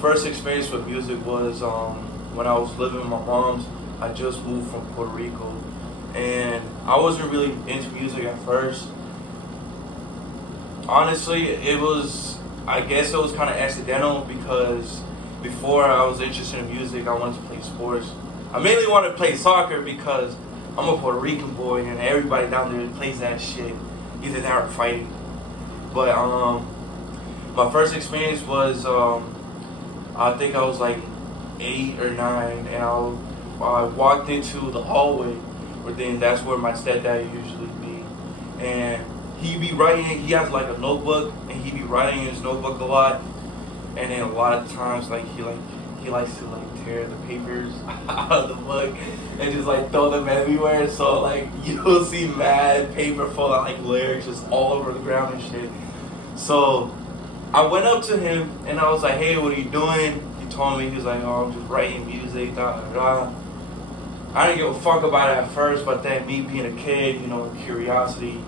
First experience with music was when I was living with my mom's. I just moved from Puerto Rico, and I wasn't really into music at first. Honestly, I guess it was kind of accidental because before I was interested in music, I wanted to play sports. I mainly wanted to play soccer because I'm a Puerto Rican boy, and everybody down there plays that shit. Either that or fighting. But my first experience was I think I was like 8 or 9, and I walked into the hallway, where then that's where my stepdad usually be, and he be writing. He has like a notebook, and he be writing in his notebook a lot, and then a lot of times he likes to like tear the papers out of the book and just like throw them everywhere. So like you'll see mad paper full of like lyrics just all over the ground and shit. So I went up to him and I was like, "Hey, what are you doing?" He told me, he was like, "Oh, I'm just writing music, da da da." I didn't give a fuck about it at first, but then me being a kid, curiosity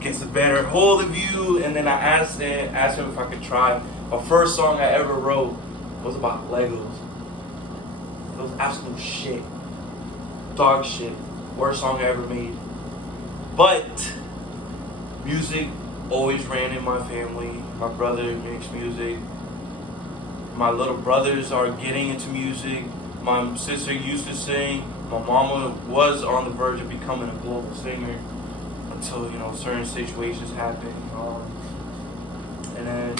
gets a better hold of you. And then I asked him if I could try. The first song I ever wrote was about Legos. It was absolute shit. Dog shit. Worst song I ever made. But music always ran in my family. My brother makes music. My little brothers are getting into music. My sister used to sing. My mama was on the verge of becoming a global singer until, certain situations happened. And then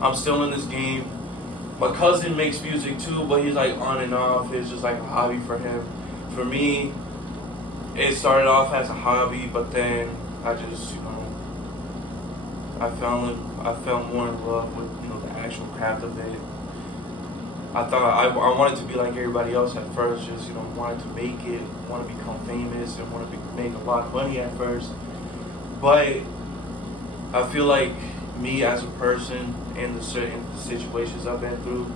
I'm still in this game. My cousin makes music too, but he's like on and off. It's just like a hobby for him. For me, it started off as a hobby, but then I just, I fell more in love with, the actual craft of it. I thought I wanted to be like everybody else at first, just, wanted to make it, want to become famous, and want to make a lot of money at first. But I feel like me as a person and the certain situations I've been through,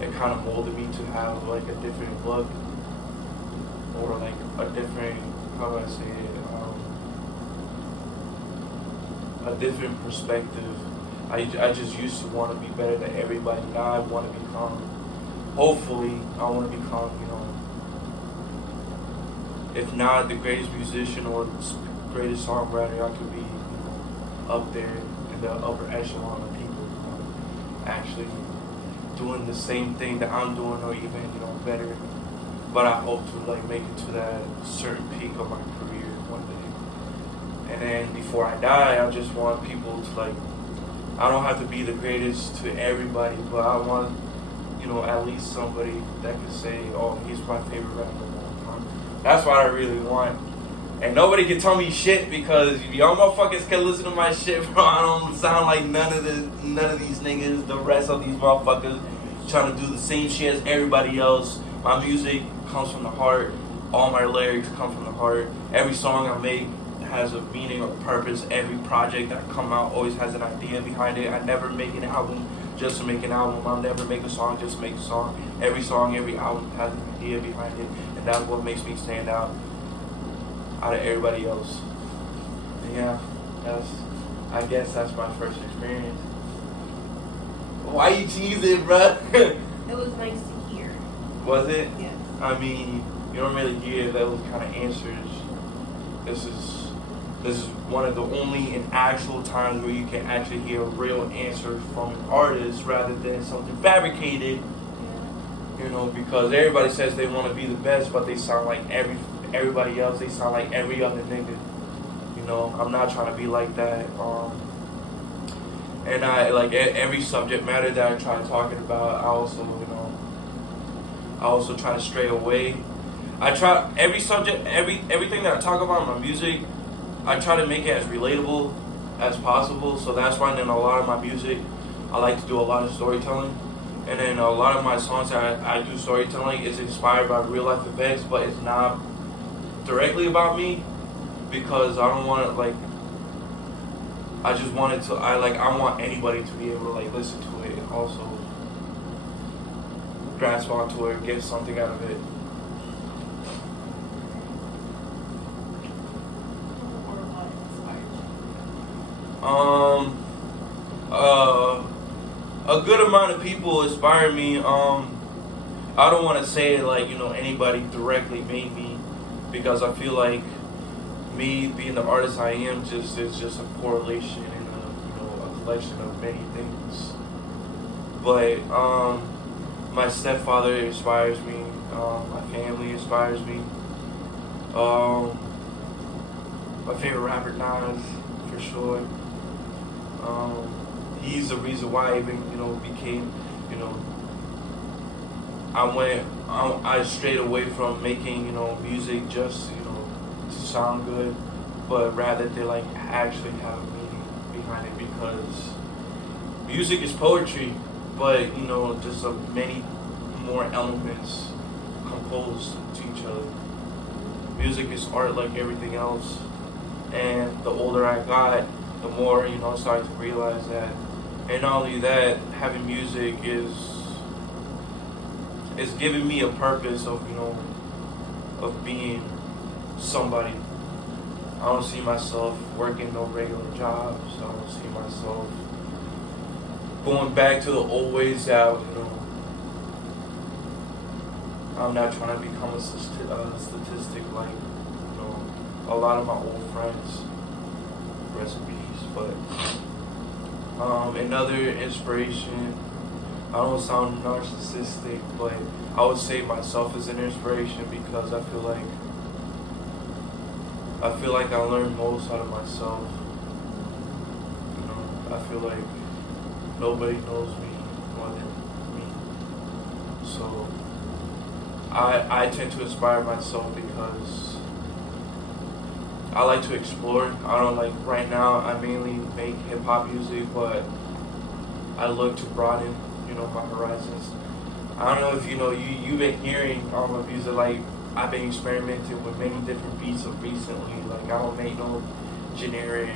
it kind of molded me to have like a different look, or like a different, how do I say it, a different perspective. I just used to want to be better than everybody. Now I want to become, hopefully, I want to become, if not the greatest musician or the greatest songwriter, I could be up there in the upper echelon of people actually doing the same thing that I'm doing, or even better. But I hope to like make it to that certain peak of my career one day. And then before I die, I just want people to like, I don't have to be the greatest to everybody, but I want at least somebody that could say, "Oh, he's my favorite rapper of all time." That's what I really want. And nobody can tell me shit, because y'all motherfuckers can listen to my shit, bro. I don't sound like none of these niggas, the rest of these motherfuckers trying to do the same shit as everybody else. My music comes from the heart. All my lyrics come from the heart. Every song I make has a meaning or purpose. Every project that come out always has an idea behind it. I never make an album just to make an album. I'll never make a song just to make a song. Every song, every album has an idea behind it, and that's what makes me stand out of everybody else. And yeah, I guess that's my first experience. Why you teasing, bruh? It was nice to hear. Was it? Yes. I mean, you don't really hear those kind of answers. This is one of the only in actual times where you can actually hear a real answer from an artist rather than something fabricated. Because everybody says they want to be the best, but they sound like everybody else. They sound like every other nigga. I'm not trying to be like that. And I like every subject matter that I try talking about. I also try to stray away. I try every subject, everything that I talk about in my music, I try to make it as relatable as possible. So that's why in a lot of my music, I like to do a lot of storytelling. And then a lot of my songs that I do storytelling is inspired by real life events, but it's not directly about me, because I don't want to I want anybody to be able to like listen to it and also grasp onto it, get something out of it. A good amount of people inspire me. I don't want to say like anybody directly made me, because I feel like me being the artist I am just is just a correlation and a collection of many things. But my stepfather inspires me. My family inspires me. My favorite rapper, Nas, for sure. He's the reason why I even became I strayed away from making music just to sound good, but rather to like actually have a meaning behind it, because music is poetry, but just many more elements composed to each other. Music is art like everything else, and the older I got, the more I started to realize that. And not only that, having music is giving me a purpose of of being somebody. I don't see myself working no regular jobs. I don't see myself going back to the old ways that I'm not trying to become a statistic like a lot of my old friends. Rest in peace. But another inspiration. I don't sound narcissistic, but I would say myself as an inspiration, because I feel like I learn most out of myself. I feel like nobody knows me more than me. So I tend to inspire myself because I like to explore. I don't like right now. I mainly make hip hop music, but I look to broaden my horizons. I don't know if you've been hearing all my music. Like, I've been experimenting with many different beats of recently. Like, I don't make no generic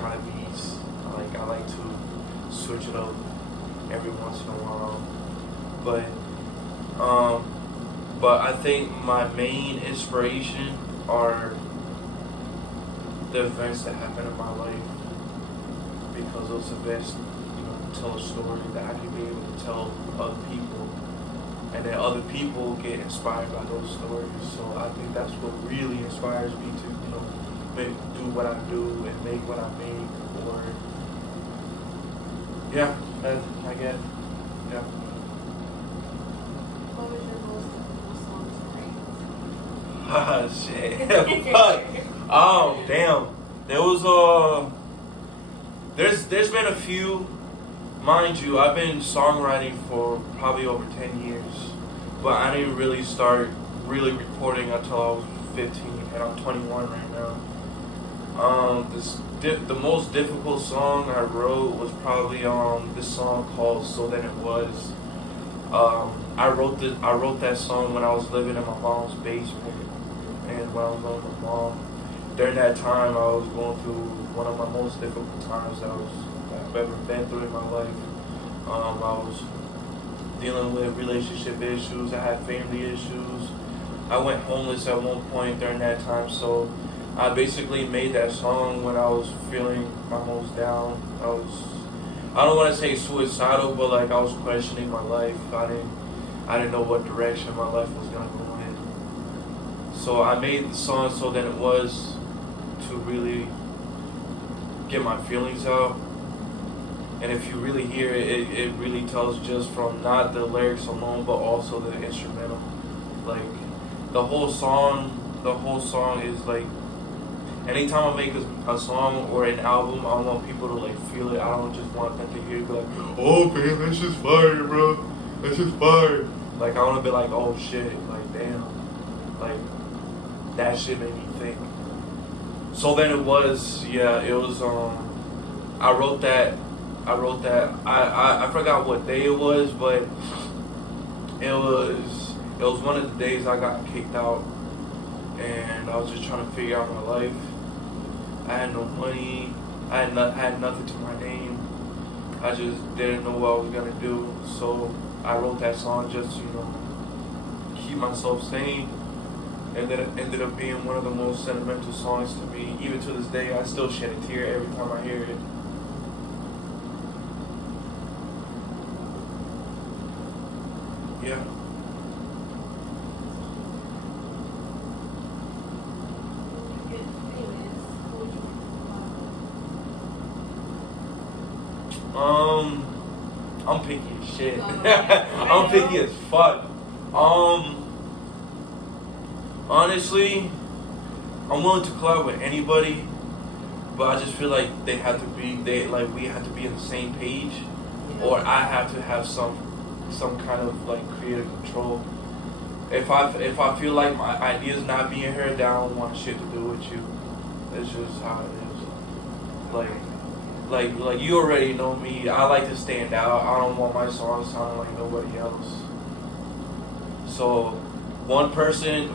kind of beats. I like to switch it up every once in a while. But I think my main inspiration are the events that happen in my life, because those events tell a story that I can be able to tell other people, and then other people get inspired by those stories. So I think that's what really inspires me to do what I do and make what I make. Or I guess What was your most difficult song to write? shit. Fuck. Oh damn. There was there's been a few. Mind you, I've been songwriting for probably over 10 years, but I didn't really start really recording until I was 15, and I'm 21 right now. The most difficult song I wrote was probably this song called "So Then It Was." I wrote that song when I was living in my mom's basement, and when I was living with my mom. During that time, I was going through one of my most difficult times I've ever been through in my life. I was dealing with relationship issues. I had family issues. I went homeless at one point during that time. So I basically made that song when I was feeling my most down. I don't want to say suicidal, but like I was questioning my life. I didn't know what direction my life was gonna go in. So I made the song "So Then It Was" to really get my feelings out. And if you really hear it, it really tells just from not the lyrics alone, but also the instrumental. Like the whole song is like, anytime I make a song or an album, I want people to like feel it. I don't just want them to hear it be like, "Oh man, that's just fire, bro. That's just fire." Like I want to be like, "Oh shit, like damn, like that shit made me think." So then it was, it was. I wrote that. I forgot what day it was, but it was one of the days I got kicked out, and I was just trying to figure out my life. I had no money. I had nothing to my name. I just didn't know what I was gonna do. So I wrote that song just to, keep myself sane. And then it ended up being one of the most sentimental songs to me. Even to this day, I still shed a tear every time I hear it. Yeah. Get famous. Who would you I'm picky as shit. Oh, I'm picky as fuck. Honestly, I'm willing to collab with anybody, but I just feel like we have to be on the same page, or I have to have some kind of like creative control. If I feel like my idea's not being heard, then I don't want shit to do with you. It's just how it is. Like you already know me. I like to stand out. I don't want my songs sounding like nobody else. So one person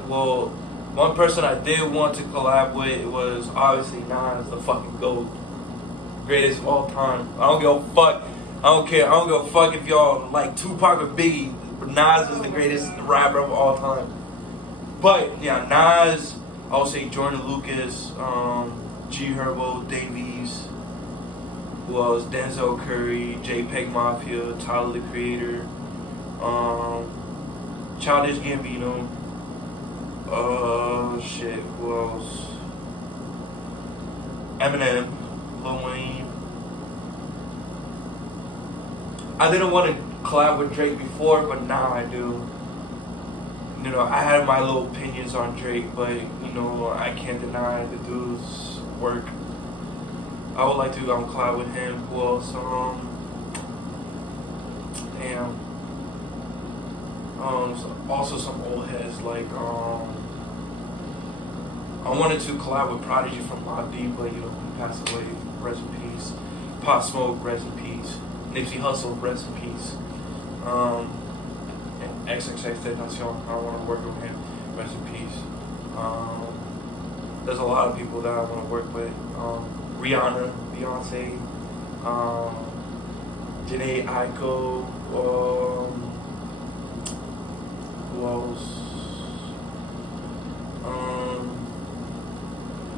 I did want to collab with was obviously Nas, the fucking GOAT. Greatest of all time. I don't give a fuck. I don't care. I don't give a fuck if y'all like Tupac or Biggie. But Nas is the greatest rapper of all time. But yeah, Nas, I would say Jordan Lucas, G Herbo, Davies, who else? Denzel Curry, JPEG Mafia, Tyler the Creator, Childish Gambino, shit, who else? Eminem, Lil Wayne. I didn't want to collab with Drake before, but now I do. You know, I had my little opinions on Drake, but you know, I can't deny the dude's work. I would like to collab with him. Who else? Damn. Also some old heads like I wanted to collab with Prodigy from Mobb Deep, but you know, he passed away. Rest in peace. Pop Smoke, rest in peace. Nipsey Hussle, rest in peace. And XXXTentacion, I want to work with him, rest in peace. There's a lot of people that I want to work with. Rihanna, Beyonce, Janae Aiko, who else?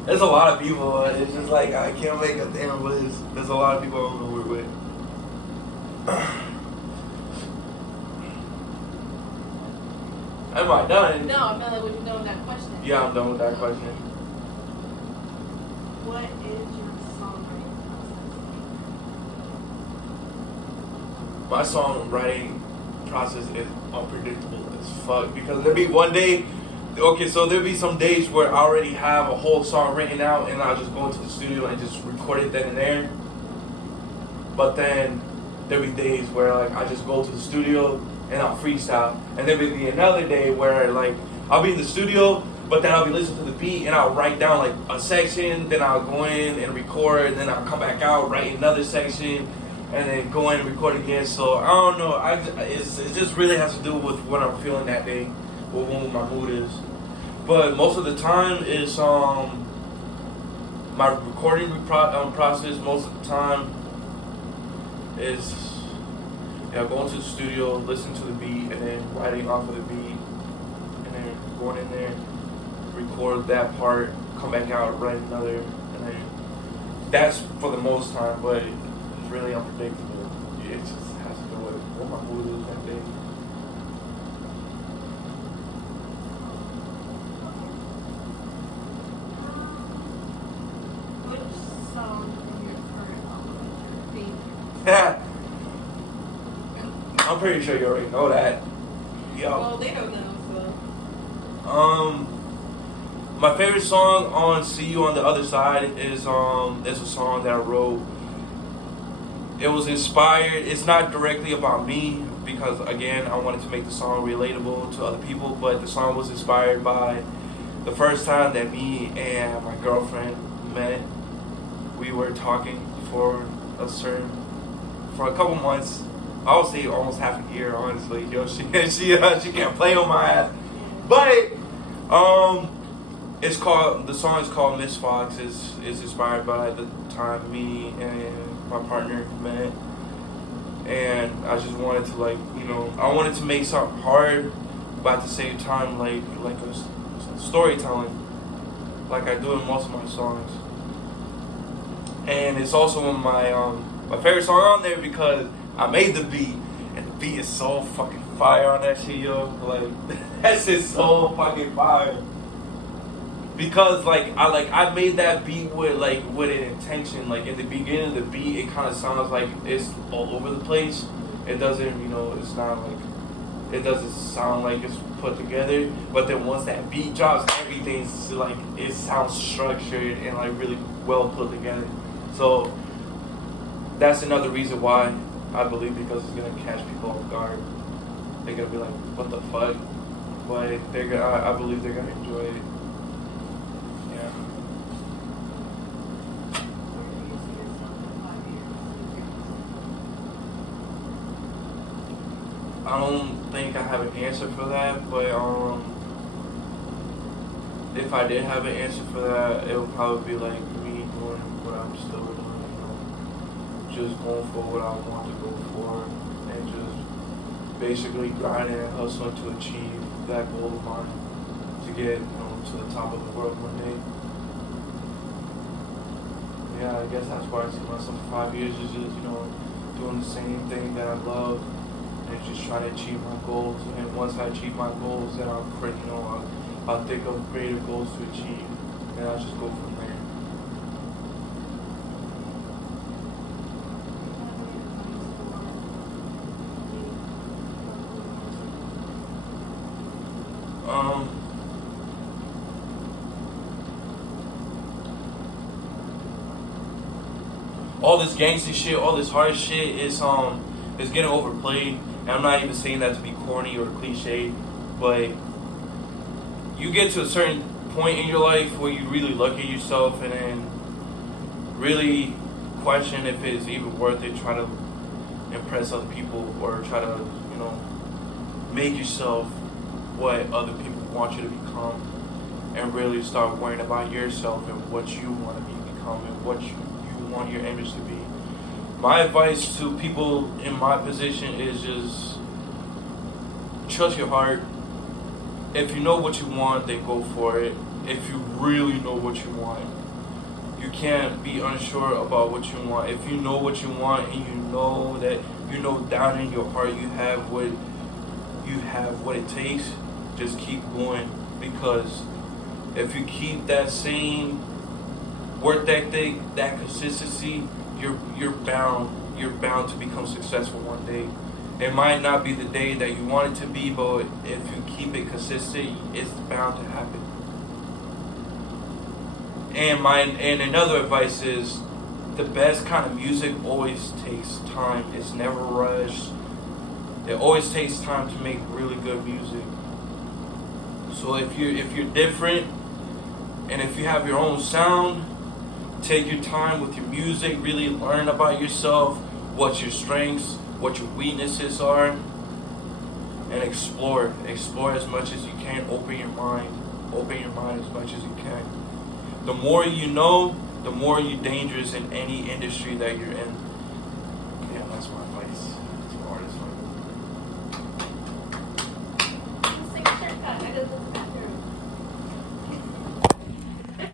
There's a lot of people. It's just like I can't make a damn list. There's a lot of people I want to work with. Am I done? No, I feel like when you're done with that question. Yeah, I'm done with that question. What is your songwriting process? My songwriting process is unpredictable as fuck because there'll be one day, okay, so there'll be some days where I already have a whole song written out and I'll just go into the studio and just record it then and there. But then there'll be days where like I just go to the studio and I'll freestyle, and then there'll be another day where like I'll be in the studio, but then I'll be listening to the beat and I'll write down like a section, then I'll go in and record, and then I'll come back out, write another section, and then go in and record again. So I don't know. It just really has to do with what I'm feeling that day, or what my mood is. But most of the time is my recording process. Most of the time is going to the studio, listen to the beat, and then writing off of the beat, and then going in there, record that part, come back out, write another, and then that's for the most time. But it's really unpredictable. It just has to do with what my mood is that day. Which song from your current album is your favorite? I'm pretty sure you already know that. Well, they don't know, so. My favorite song on "See You on the Other Side" is a song that I wrote. It was inspired. It's not directly about me because again, I wanted to make the song relatable to other people. But the song was inspired by the first time that me and my girlfriend met. We were talking for a couple months. I would say almost half a year, honestly. Yo, she can't play on my ass. But the song is called Miss Fox. It's inspired by the time me and my partner met, and I just wanted to I wanted to make something hard, but at the same time like a storytelling, like I do in most of my songs. And it's also my favorite song on there because I made the beat, and the beat is so fucking fire on that shit, yo. Like that shit's so fucking fire. Because I made that beat with an intention. Like in the beginning of the beat, it kind of sounds like it's all over the place. It doesn't, it's not like it doesn't sound like it's put together. But then once that beat drops, everything's like it sounds structured and like really well put together. So that's another reason why I believe, because it's gonna catch people off guard. They're gonna be like, "What the fuck?" But they're gonna. I believe they're gonna enjoy it. Yeah. Where do you see yourself in 5 years? I don't think I have an answer for that, but if I did have an answer for that, it would probably be like me doing what I'm still doing, just going for what I want to go for, and just basically grinding and hustling to achieve that goal of mine, to get to the top of the world one day. Yeah, I guess that's where I see myself in 5 years, is just doing the same thing that I love, and just trying to achieve my goals. And once I achieve my goals, then I'll think of greater goals to achieve, and I'll just go from there. All this gangster shit, all this hard shit is getting overplayed. And I'm not even saying that to be corny or cliche, but you get to a certain point in your life where you really look at yourself and then really question if it's even worth it, try to impress other people or try to, make yourself what other people want you to become, and really start worrying about yourself and what you want to become and what you want your image to be. My advice to people in my position is just trust your heart. If you know what you want, then go for it. If you really know what you want, you can't be unsure about what you want. If you know what you want and you know that down in your heart you have what it takes, just keep going. Because if you keep that same work ethic, that consistency, you're bound to become successful one day. It might not be the day that you want it to be, but if you keep it consistent, it's bound to happen. And another advice is, the best kind of music always takes time. It's never rushed. It always takes time to make really good music. So if you're different, and if you have your own sound, take your time with your music. Really learn about yourself, what your strengths, what your weaknesses are, and explore as much as you can. Open your mind as much as you can. The more you know, the more you're dangerous in any industry that you're in.